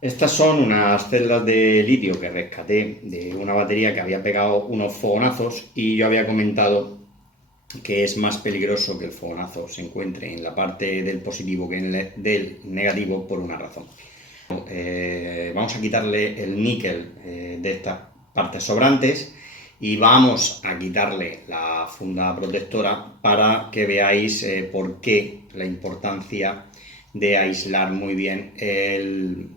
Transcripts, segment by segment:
Estas son unas celdas de litio que rescaté de una batería que había pegado unos fogonazos y yo había comentado que es más peligroso que el fogonazo se encuentre en la parte del positivo que en del negativo por una razón. Vamos a quitarle el níquel de estas partes sobrantes y vamos a quitarle la funda protectora para que veáis por qué la importancia de aislar muy bien el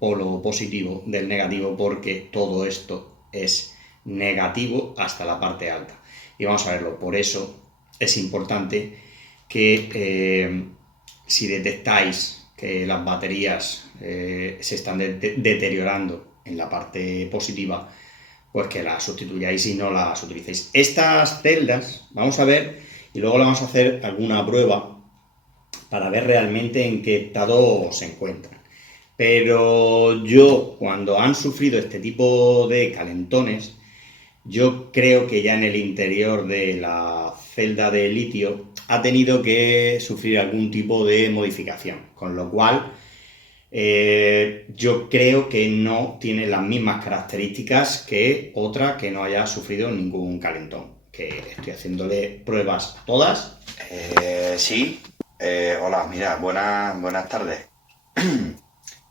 polo positivo del negativo, porque todo esto es negativo hasta la parte alta. Y vamos a verlo, por eso es importante que si detectáis que las baterías se están deteriorando en la parte positiva, pues que las sustituyáis y no las utilicéis. Estas celdas, vamos a ver, y luego le vamos a hacer alguna prueba para ver realmente en qué estado se encuentran. Pero yo, cuando han sufrido este tipo de calentones, yo creo que ya en el interior de la celda de litio ha tenido que sufrir algún tipo de modificación, con lo cual yo creo que no tiene las mismas características que otra que no haya sufrido ningún calentón, que estoy haciéndole pruebas a todas. Sí, hola, mira, buenas tardes.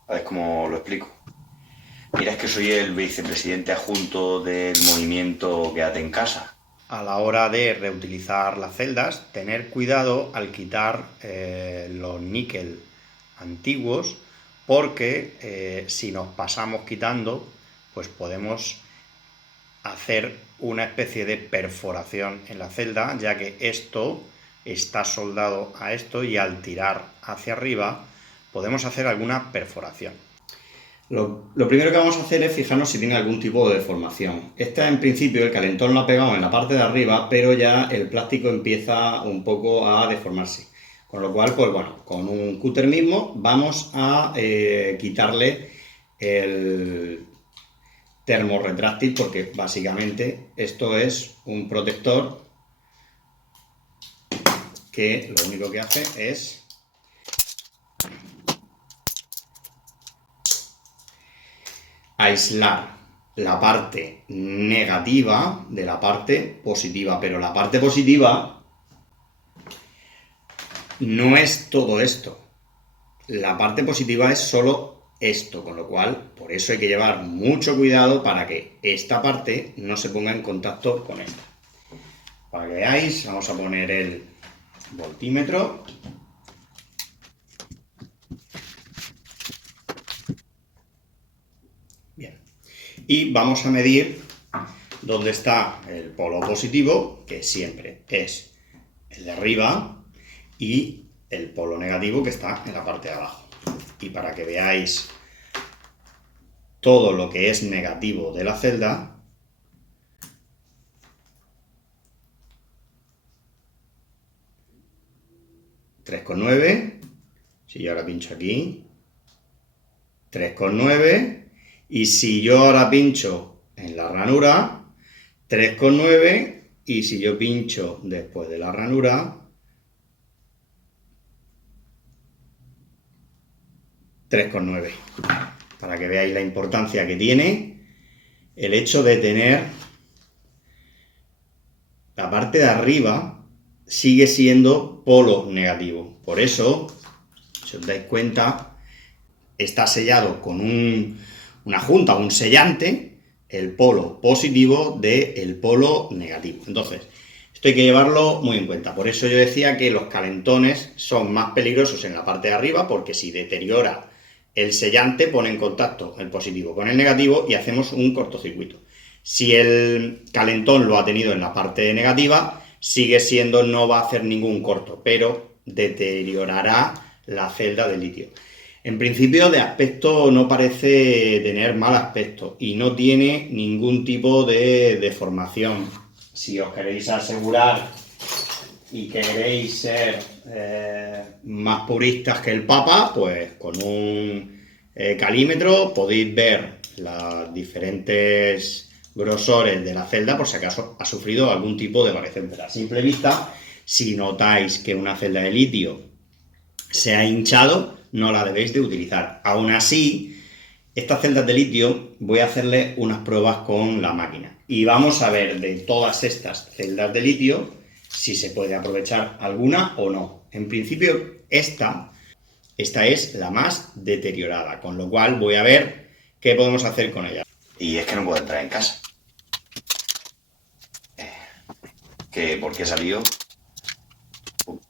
A ver cómo lo explico. Mira, es que soy el vicepresidente adjunto del movimiento Quédate en casa. A la hora de reutilizar las celdas, tener cuidado al quitar los níquel antiguos, porque si nos pasamos quitando, pues podemos hacer una especie de perforación en la celda, ya que esto está soldado a esto y al tirar hacia arriba podemos hacer alguna perforación. Lo primero que vamos a hacer es fijarnos si tiene algún tipo de deformación. Esta, en principio, el calentón lo ha pegado en la parte de arriba, pero ya el plástico empieza un poco a deformarse. Con lo cual, pues bueno, con un cúter mismo vamos a quitarle el termorretráctil, porque básicamente esto es un protector que lo único que hace es aislar la parte negativa de la parte positiva, pero la parte positiva no es todo esto. La parte positiva es solo esto, con lo cual por eso hay que llevar mucho cuidado para que esta parte no se ponga en contacto con esta. Para que veáis, vamos a poner el voltímetro. Bien. Y vamos a medir dónde está el polo positivo, que siempre es el de arriba, y el polo negativo, que está en la parte de abajo. Y para que veáis todo lo que es negativo de la celda, (3,9). Si yo ahora pincho aquí, 3,9. Y si yo ahora pincho en la ranura, 3,9. Y si yo pincho después de la ranura, 3,9. Para que veáis la importancia que tiene el hecho de tener la parte de arriba sigue siendo polo negativo. Por eso, si os dais cuenta, está sellado con una junta, un sellante, el polo positivo del polo negativo. Entonces, esto hay que llevarlo muy en cuenta. Por eso yo decía que los calentones son más peligrosos en la parte de arriba, porque si deteriora el sellante, pone en contacto el positivo con el negativo y hacemos un cortocircuito. Si el calentón lo ha tenido en la parte negativa, sigue siendo, no va a hacer ningún corto, pero deteriorará la celda de litio. En principio, de aspecto no parece tener mal aspecto y no tiene ningún tipo de deformación. Si os queréis asegurar y queréis ser más puristas que el Papa, pues con un calímetro podéis ver los diferentes grosores de la celda por si acaso ha sufrido algún tipo de variación. Pero a simple vista, si notáis que una celda de litio se ha hinchado, no la debéis de utilizar. Aún así, Estas celdas de litio voy a hacerle unas pruebas con la máquina y vamos a ver de todas estas celdas de litio si se puede aprovechar alguna o no. En principio esta es la más deteriorada, con lo cual voy a ver qué podemos hacer con ella. Y es que no puedo entrar en casa. ¿Por qué salió?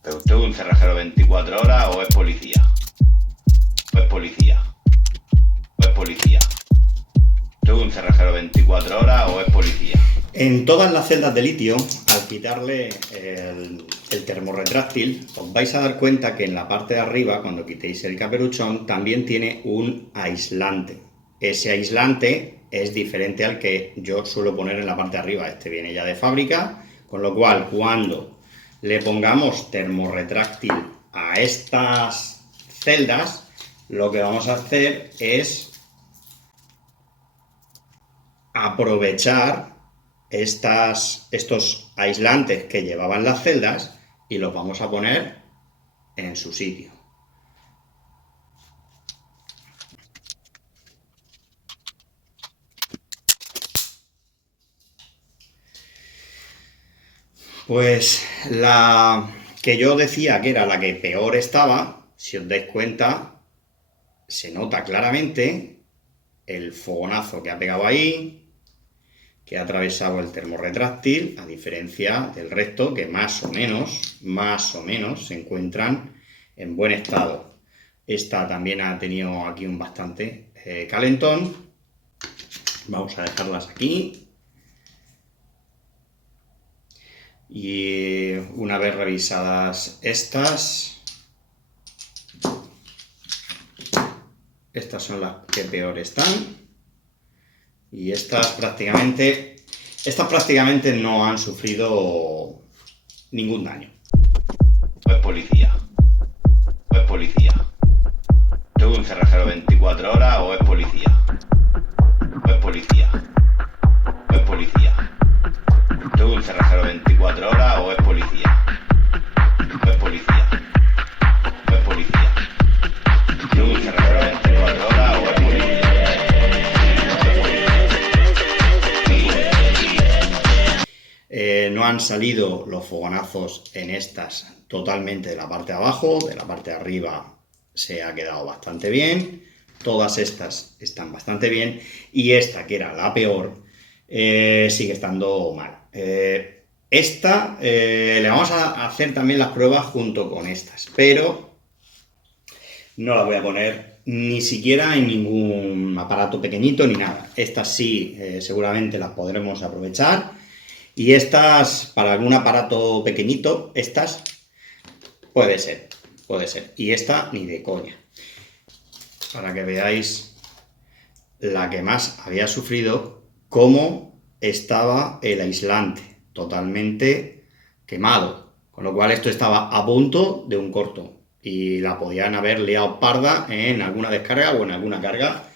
¿Pero usted es un cerrajero 24 horas o es policía? ¿O es policía? ¿O es policía? ¿Usted es un cerrajero 24 horas o es policía? En todas las celdas de litio, al quitarle el termorretráctil, os vais a dar cuenta que en la parte de arriba, cuando quitéis el caperuchón, también tiene un aislante. Ese aislante es diferente al que yo suelo poner en la parte de arriba. Este viene ya de fábrica, con lo cual cuando le pongamos termorretráctil a estas celdas, lo que vamos a hacer es aprovechar estos aislantes que llevaban las celdas y los vamos a poner en su sitio. Pues la que yo decía que era la que peor estaba, si os dais cuenta, se nota claramente el fogonazo que ha pegado ahí, que ha atravesado el termorretráctil, a diferencia del resto que más o menos se encuentran en buen estado. Esta también ha tenido aquí un bastante calentón. Vamos a dejarlas aquí. Y una vez revisadas estas son las que peor están. Y estas prácticamente no han sufrido ningún daño. ¿O es policía? ¿O es policía? ¿Usted es un cerrajero 24 horas o es policía? ¿O es policía? ¿O es policía? ¿Usted es un cerrajero 24 horas o es policía? ¿O es policía? ¿O es policía? ¿Usted es un cerrajero 24 horas o es policía? No han salido los fogonazos en estas totalmente de la parte de abajo, de la parte de arriba se ha quedado bastante bien, todas estas están bastante bien y esta, que era la peor, sigue estando mal. Esta le vamos a hacer también las pruebas junto con estas, pero no la voy a poner ni siquiera en ningún aparato pequeñito ni nada. Estas sí, seguramente las podremos aprovechar. Y estas, para algún aparato pequeñito, estas puede ser. Y esta ni de coña. Para que veáis la que más había sufrido, cómo estaba el aislante, totalmente quemado. Con lo cual esto estaba a punto de un corto. Y la podían haber liado parda en alguna descarga o en alguna carga,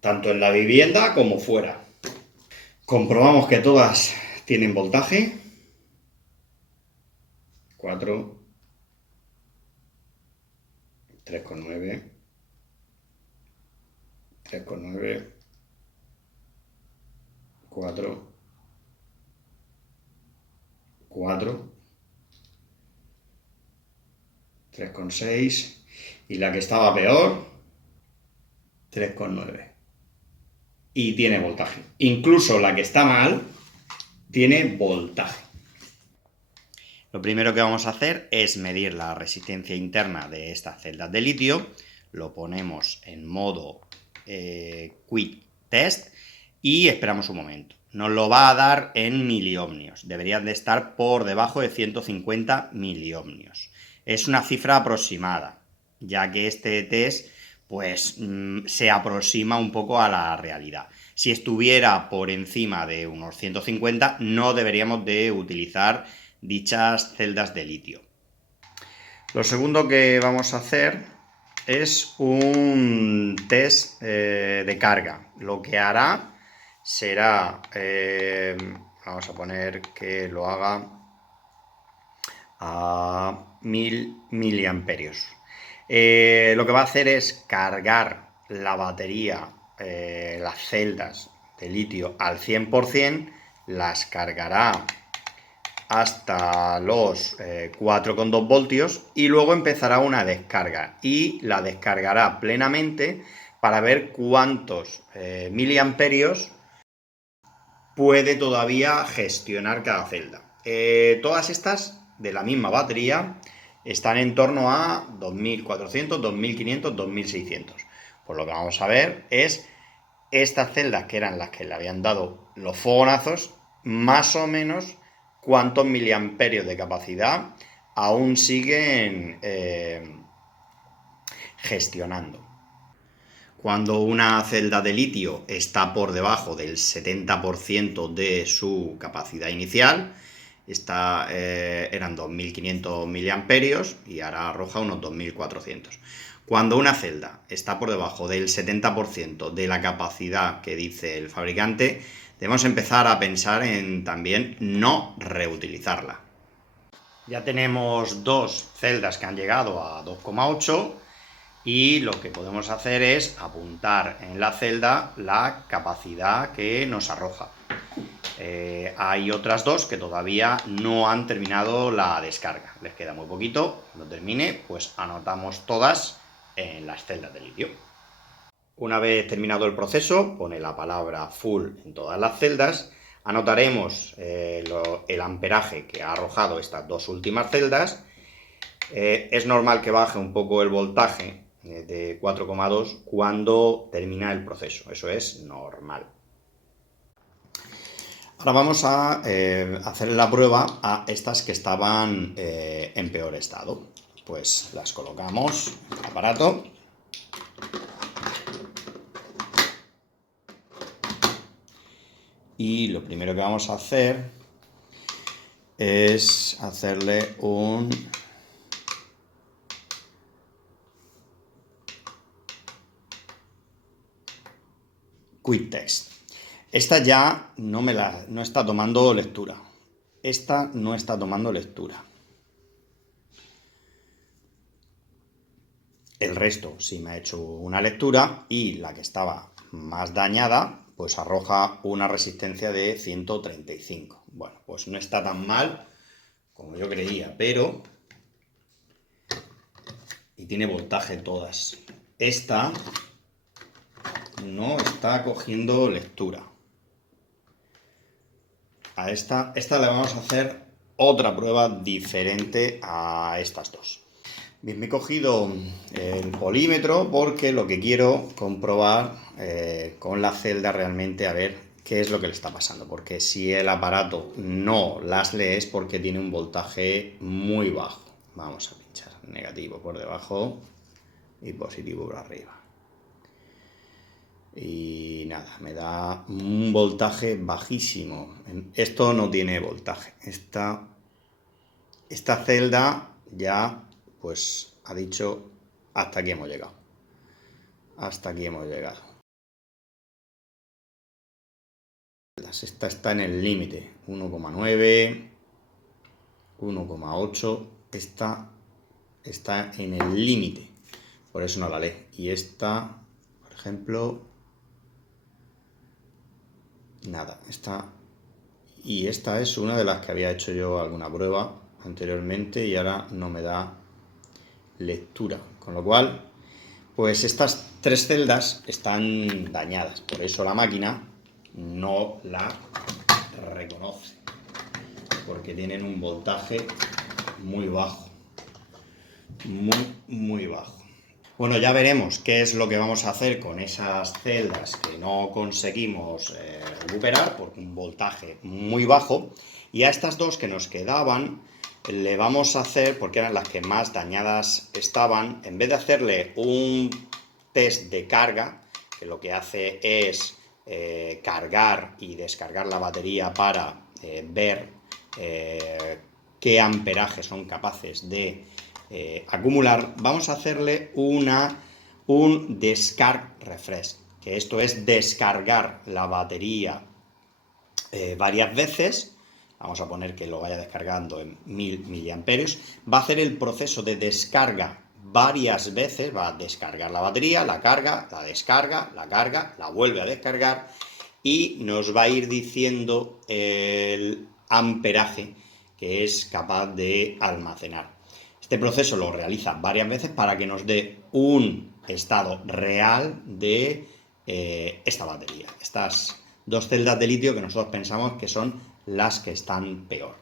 tanto en la vivienda como fuera. Comprobamos que todas tienen voltaje. 4, 3,9, 3,9, 4, 4, 3,6 y la que estaba peor, 3,9. Y tiene voltaje. Incluso la que está mal tiene voltaje. Lo primero que vamos a hacer es medir la resistencia interna de estas celdas de litio. Lo ponemos en modo Quick Test y esperamos un momento. Nos lo va a dar en miliohmios. Deberían de estar por debajo de 150 miliohmios. Es una cifra aproximada, ya que este test pues se aproxima un poco a la realidad. Si estuviera por encima de unos 150, no deberíamos de utilizar dichas celdas de litio. Lo segundo que vamos a hacer es un test de carga. Lo que hará será, vamos a poner que lo haga a 1000 miliamperios. Lo que va a hacer es cargar la batería, las celdas de litio al 100%, las cargará hasta los 4,2 voltios y luego empezará una descarga y la descargará plenamente para ver cuántos miliamperios puede todavía gestionar cada celda. Todas estas de la misma batería están en torno a 2400, 2500, 2600. Pues lo que vamos a ver es estas celdas que eran las que le habían dado los fogonazos, más o menos cuántos miliamperios de capacidad aún siguen gestionando. Cuando una celda de litio está por debajo del 70% de su capacidad inicial, eran 2500 miliamperios y ahora arroja unos 2400. Cuando una celda está por debajo del 70% de la capacidad que dice el fabricante, debemos empezar a pensar en también no reutilizarla. Ya tenemos dos celdas que han llegado a 2,8 y lo que podemos hacer es apuntar en la celda la capacidad que nos arroja. Hay otras dos que todavía no han terminado la descarga, les queda muy poquito. Cuando termine, pues anotamos todas en las celdas de litio. Una vez terminado el proceso, pone la palabra full en todas las celdas, anotaremos el amperaje que ha arrojado estas dos últimas celdas. Es normal que baje un poco el voltaje de 4,2 cuando termina el proceso, eso es normal. Ahora vamos a hacer la prueba a estas que estaban en peor estado. Pues las colocamos en el aparato. Y lo primero que vamos a hacer es hacerle un quick test. Esta ya no está tomando lectura. Esta no está tomando lectura. El resto sí me ha hecho una lectura y la que estaba más dañada pues arroja una resistencia de 135. Bueno, pues no está tan mal como yo creía, pero... y tiene voltaje todas. Esta no está cogiendo lectura. A esta le vamos a hacer otra prueba diferente a estas dos. Bien, me he cogido el polímetro porque lo que quiero comprobar con la celda realmente a ver qué es lo que le está pasando. Porque si el aparato no las lee es porque tiene un voltaje muy bajo. Vamos a pinchar negativo por debajo y positivo por arriba. Y nada, me da un voltaje bajísimo. Esto no tiene voltaje. Esta celda ya pues ha dicho hasta aquí hemos llegado. Hasta aquí hemos llegado. Esta está en el límite. 1,9, 1,8. Esta está en el límite. Por eso no la lee. Y esta, por ejemplo... nada, y esta es una de las que había hecho yo alguna prueba anteriormente y ahora no me da lectura, con lo cual pues estas tres celdas están dañadas, por eso la máquina no la reconoce, porque tienen un voltaje muy bajo, muy bajo. Bueno, ya veremos qué es lo que vamos a hacer con esas celdas que no conseguimos recuperar por un voltaje muy bajo. Y a estas dos que nos quedaban le vamos a hacer, porque eran las que más dañadas estaban, en vez de hacerle un test de carga, que lo que hace es cargar y descargar la batería para ver qué amperaje son capaces de acumular, vamos a hacerle un descarg refresh, que esto es descargar la batería varias veces. Vamos a poner que lo vaya descargando en 1000 miliamperios. Va a hacer el proceso de descarga varias veces, va a descargar la batería, la carga, la descarga, la carga, la vuelve a descargar y nos va a ir diciendo el amperaje que es capaz de almacenar. Este proceso lo realiza varias veces para que nos dé un estado real de esta batería, estas dos celdas de litio que nosotros pensamos que son las que están peor.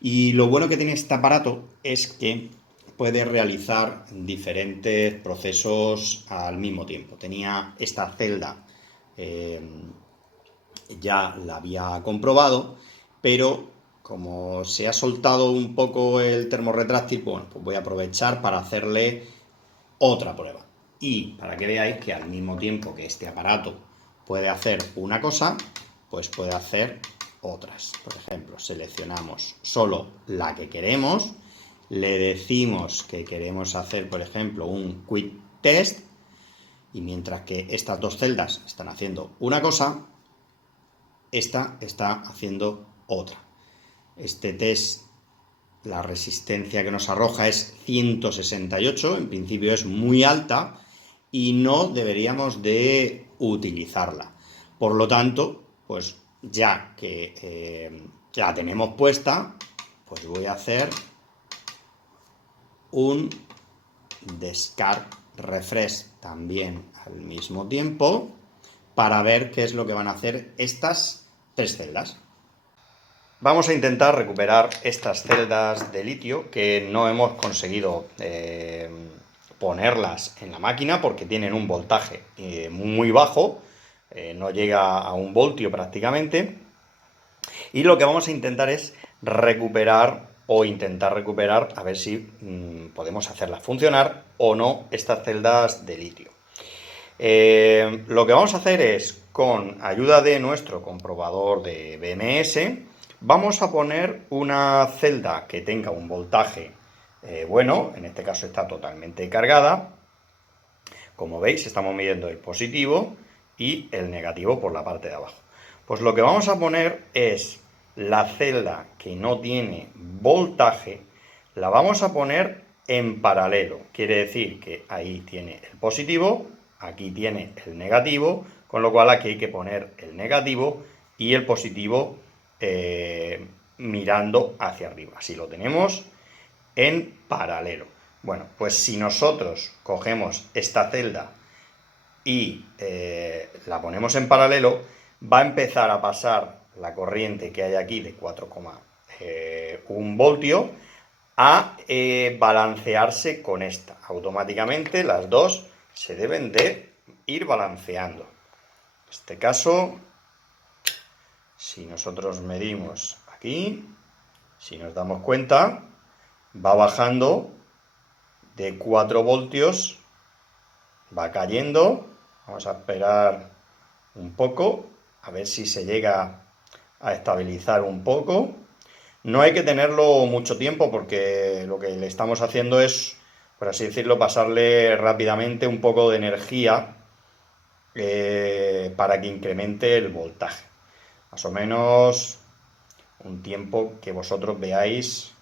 Y lo bueno que tiene este aparato es que puede realizar diferentes procesos al mismo tiempo. Tenía esta celda, ya la había comprobado, pero como se ha soltado un poco el termorretráctil, bueno, pues voy a aprovechar para hacerle otra prueba. Y para que veáis que al mismo tiempo que este aparato puede hacer una cosa, pues puede hacer otras. Por ejemplo, seleccionamos solo la que queremos, le decimos que queremos hacer, por ejemplo, un quick test, y mientras que estas dos celdas están haciendo una cosa, esta está haciendo otra. Este test, la resistencia que nos arroja es 168, en principio es muy alta y no deberíamos de utilizarla. Por lo tanto, pues ya que la tenemos puesta, pues voy a hacer un descarg refresh también al mismo tiempo para ver qué es lo que van a hacer estas tres celdas. Vamos a intentar recuperar estas celdas de litio que no hemos conseguido ponerlas en la máquina porque tienen un voltaje muy bajo, no llega a 1 voltio prácticamente, y lo que vamos a intentar es recuperar a ver si podemos hacerlas funcionar o no estas celdas de litio. Lo que vamos a hacer es, con ayuda de nuestro comprobador de BMS, vamos a poner una celda que tenga un voltaje bueno, en este caso está totalmente cargada. Como veis, estamos midiendo el positivo y el negativo por la parte de abajo. Pues lo que vamos a poner es la celda que no tiene voltaje, la vamos a poner en paralelo. Quiere decir que ahí tiene el positivo, aquí tiene el negativo, con lo cual aquí hay que poner el negativo y el positivo mirando hacia arriba. Así lo tenemos en paralelo. Bueno, pues si nosotros cogemos esta celda y la ponemos en paralelo, va a empezar a pasar la corriente que hay aquí de 4,1 voltio a balancearse con esta. Automáticamente las dos se deben de ir balanceando. En este caso, si nosotros medimos aquí, si nos damos cuenta, va bajando de 4 voltios, va cayendo. Vamos a esperar un poco, a ver si se llega a estabilizar un poco. No hay que tenerlo mucho tiempo porque lo que le estamos haciendo es, por así decirlo, pasarle rápidamente un poco de energía para que incremente el voltaje. Más o menos un tiempo que vosotros veáis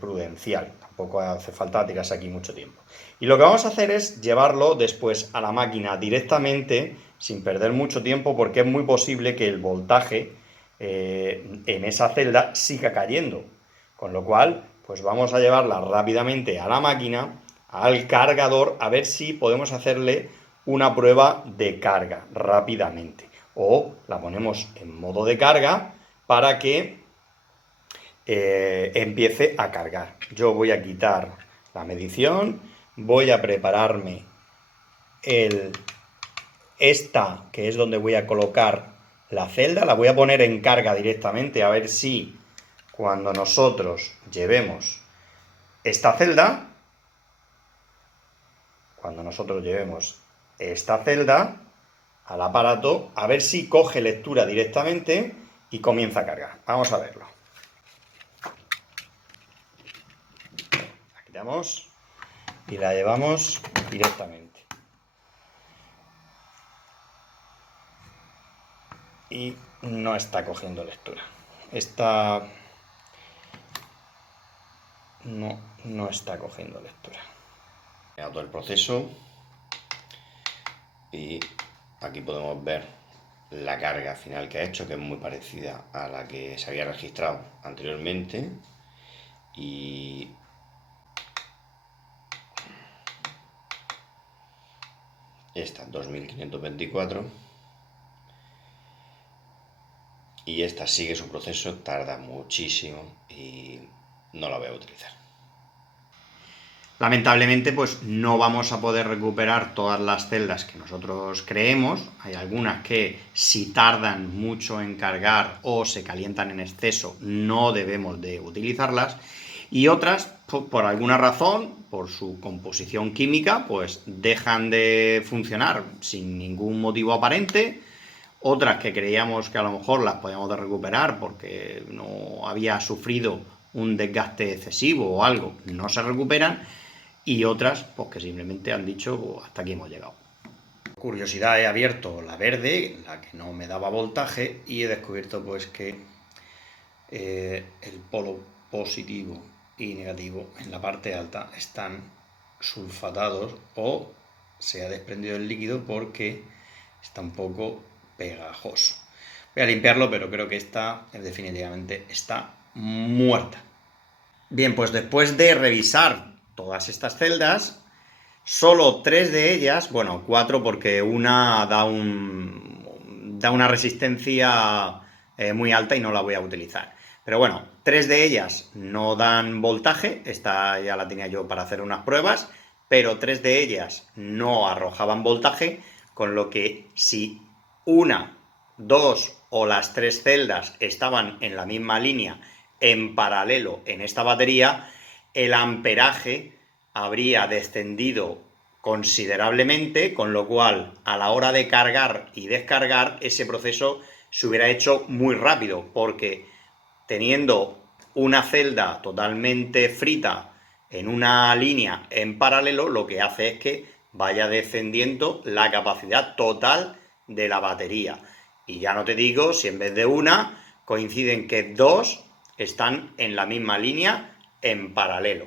prudencial. Tampoco hace falta tirarse aquí mucho tiempo. Y lo que vamos a hacer es llevarlo después a la máquina directamente, sin perder mucho tiempo, porque es muy posible que el voltaje en esa celda siga cayendo. Con lo cual, pues vamos a llevarla rápidamente a la máquina, al cargador, a ver si podemos hacerle una prueba de carga rápidamente. O la ponemos en modo de carga para que empiece a cargar. Yo voy a quitar la medición, voy a prepararme esta, que es donde voy a colocar la celda, la voy a poner en carga directamente, a ver si cuando nosotros llevemos esta celda, al aparato, a ver si coge lectura directamente y comienza a cargar. Vamos a verlo. La quitamos y la llevamos directamente. Y no está cogiendo lectura. No está cogiendo lectura. Todo el proceso y aquí podemos ver la carga final que ha hecho, que es muy parecida a la que se había registrado anteriormente. Y esta 2524 y esta sigue su proceso, tarda muchísimo y no la voy a utilizar. Lamentablemente, pues no vamos a poder recuperar todas las celdas que nosotros creemos. Hay algunas que, si tardan mucho en cargar o se calientan en exceso, no debemos de utilizarlas. Y otras, por alguna razón, por su composición química, pues dejan de funcionar sin ningún motivo aparente. Otras que creíamos que a lo mejor las podíamos recuperar porque no había sufrido un desgaste excesivo o algo, no se recuperan. Y otras, pues que simplemente han dicho, pues, hasta aquí hemos llegado. Curiosidad, he abierto la verde, la que no me daba voltaje, y he descubierto pues que el polo positivo y negativo en la parte alta están sulfatados o se ha desprendido el líquido porque está un poco pegajoso. Voy a limpiarlo, pero creo que esta definitivamente está muerta. Bien, pues después de revisar todas estas celdas, solo 3 de ellas, bueno, 4 porque una da una resistencia muy alta y no la voy a utilizar. Pero bueno, 3 de ellas no dan voltaje, esta ya la tenía yo para hacer unas pruebas, pero 3 de ellas no arrojaban voltaje, con lo que si una, 2 o las 3 celdas estaban en la misma línea en paralelo en esta batería, el amperaje habría descendido considerablemente, con lo cual a la hora de cargar y descargar ese proceso se hubiera hecho muy rápido, porque teniendo una celda totalmente frita en una línea en paralelo, lo que hace es que vaya descendiendo la capacidad total de la batería. Y ya no te digo si en vez de una coinciden que 2 están en la misma línea en paralelo.